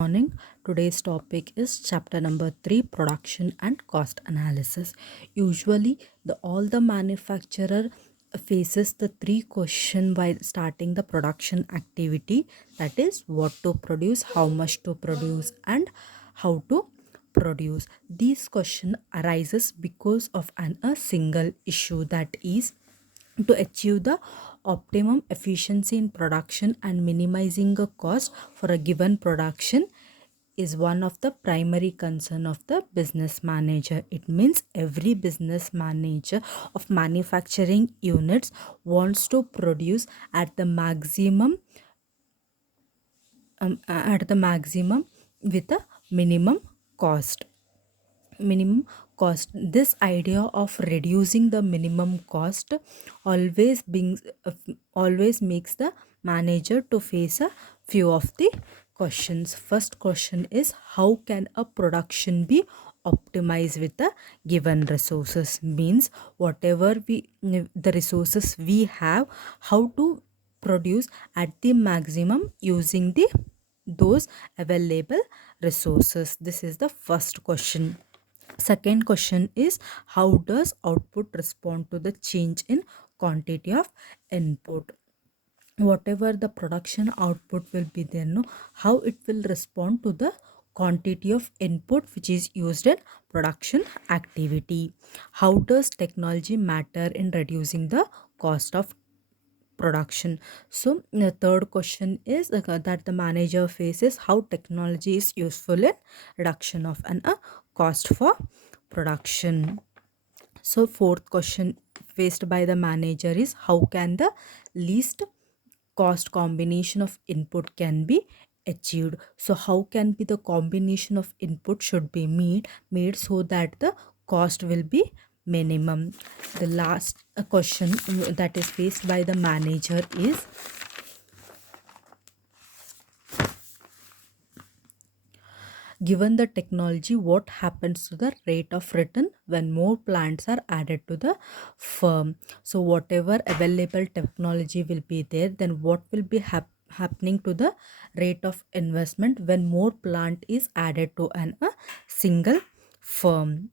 Morning. Today's topic is chapter number 3, production and cost analysis. Usually the all the manufacturer faces the three question while starting the production activity, that is what to produce, how much to produce, and how to produce. These question arises because of a single issue, that is to achieve the optimum efficiency in production and minimizing a cost for a given production is one of the primary concern of the business manager. It means every business manager of manufacturing units wants to produce at the maximum with a minimum cost. This idea of reducing the minimum cost always makes the manager to face a few of the questions. First question is, how can a production be optimized with the given resources? Means whatever the resources we have, how to produce at the maximum using the those available resources. This is the first question. Second question is, how does output respond to the change in quantity of input? Whatever the production output will be there, no, how it will respond to the quantity of input which is used in production activity. How does technology matter in reducing the cost of production? So the third question is that the manager faces, how technology is useful in reduction of an cost for production. So fourth question faced by the manager is, how can the least cost combination of input can be achieved? So how can be the combination of input should be made so that the cost will be minimum. The last question that is faced by the manager is, given the technology, what happens to the rate of return when more plants are added to the firm? So whatever available technology will be there, then what will be happening to the rate of investment when more plant is added to a single firm?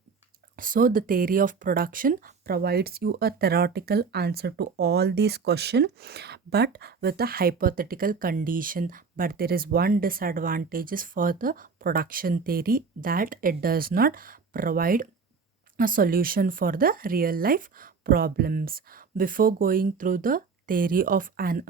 So the theory of production provides you a theoretical answer to all these questions, but with a hypothetical condition. But there is one disadvantage for the production theory, that it does not provide a solution for the real life problems. Before going through the theory of an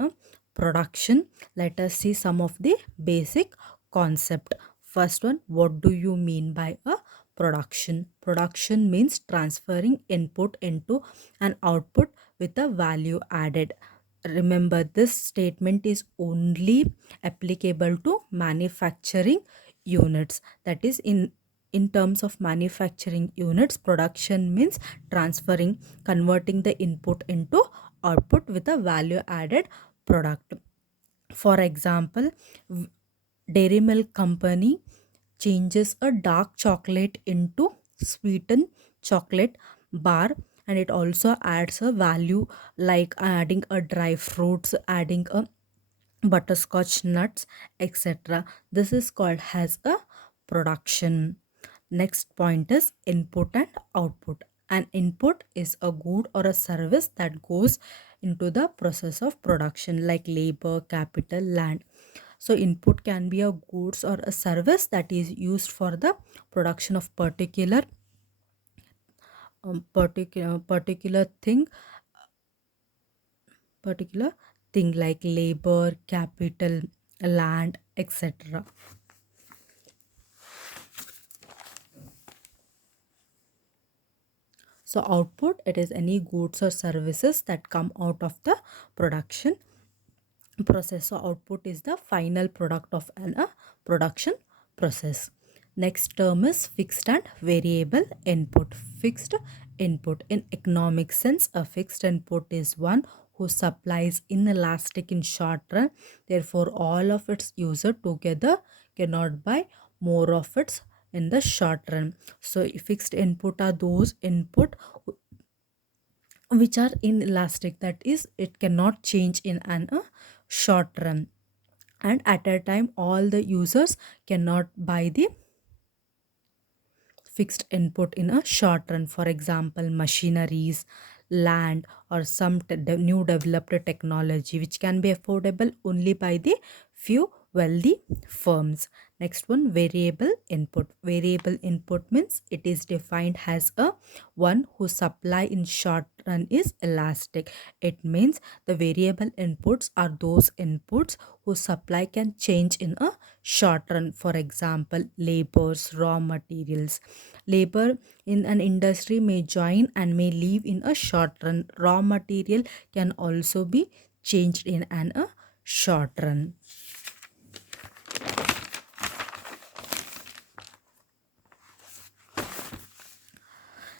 production, let us see some of the basic concept. First one, what do you mean by a production? Production means transferring input into an output with a value added. Remember, this statement is only applicable to manufacturing units. That is, in terms of manufacturing units, production means converting the input into output with a value added product. For example, Dairy Milk Company changes a dark chocolate into sweetened chocolate bar, and it also adds a value like adding a dry fruits, adding a butterscotch nuts, etc. This is called as a production. Next point is input and output. An input is a good or a service that goes into the process of production, like labor, capital, land. So input can be a goods or a service that is used for the production of particular thing like labor, capital, land, etc. So output, it is any goods or services that come out of the production process. So output is the final product of an production process. Next term is fixed and variable input. Fixed input, in economic sense, a fixed input is one whose supply is inelastic in short run. Therefore, all of its user together cannot buy more of its in the short run. So fixed input are those input which are inelastic, that is, it cannot change in an short run. and at a time all the users cannot buy the fixed input in a short run. For example, machineries, land, or some new developed technology which can be affordable only by the few wealthy firms. Next one, variable input. Variable input means it is defined as a one whose supply in short run is elastic. It means the variable inputs are those inputs whose supply can change in a short run. For example, labors, raw materials. Labor in an industry may join and may leave in a short run. Raw material can also be changed in a short run.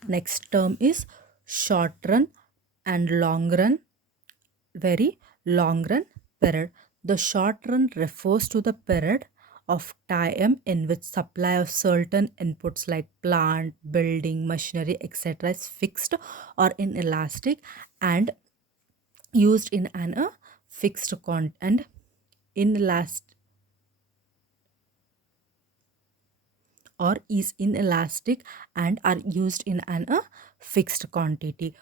Next term is short run and long run, very long run period. The short run refers to the period of time in which supply of certain inputs like plant, building, machinery, etc. is fixed or inelastic and used in an a fixed and inelastic or is inelastic and are used in an a fixed quantity.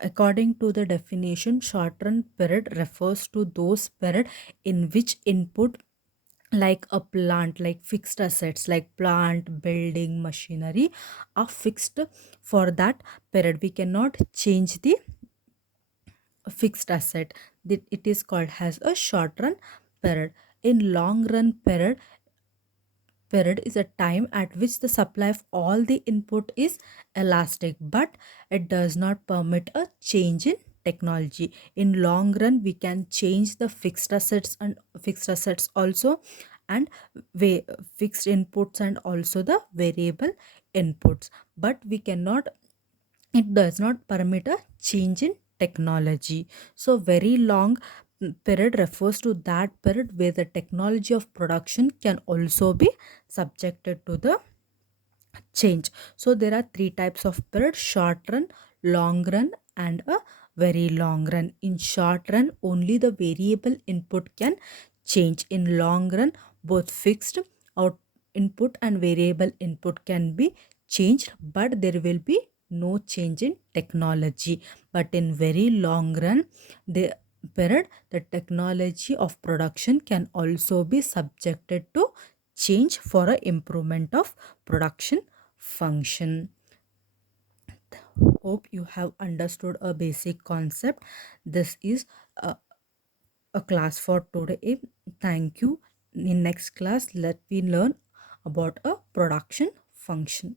According to the definition, short run period refers to those period in which input like a plant, like fixed assets like plant, building, machinery are fixed for that period. We cannot change the fixed asset. It is called as a short run period. In long run period is a time at which the supply of all the input is elastic, but it does not permit a change in technology. In long run we can change the fixed assets also, and fixed inputs and also the variable inputs, but we cannot, it does not permit a change in technology. So very long period refers to that period where the technology of production can also be subjected to the change. So there are three types of period: short run, long run, and a very long run. In short run only the variable input can change. In long run both fixed out input and variable input can be changed, but there will be no change in technology. But in very long run, the period, the technology of production can also be subjected to change for a improvement of production function. Hope you have understood a basic concept. This is a class for today. Thank you. In next class, let me learn about a production function.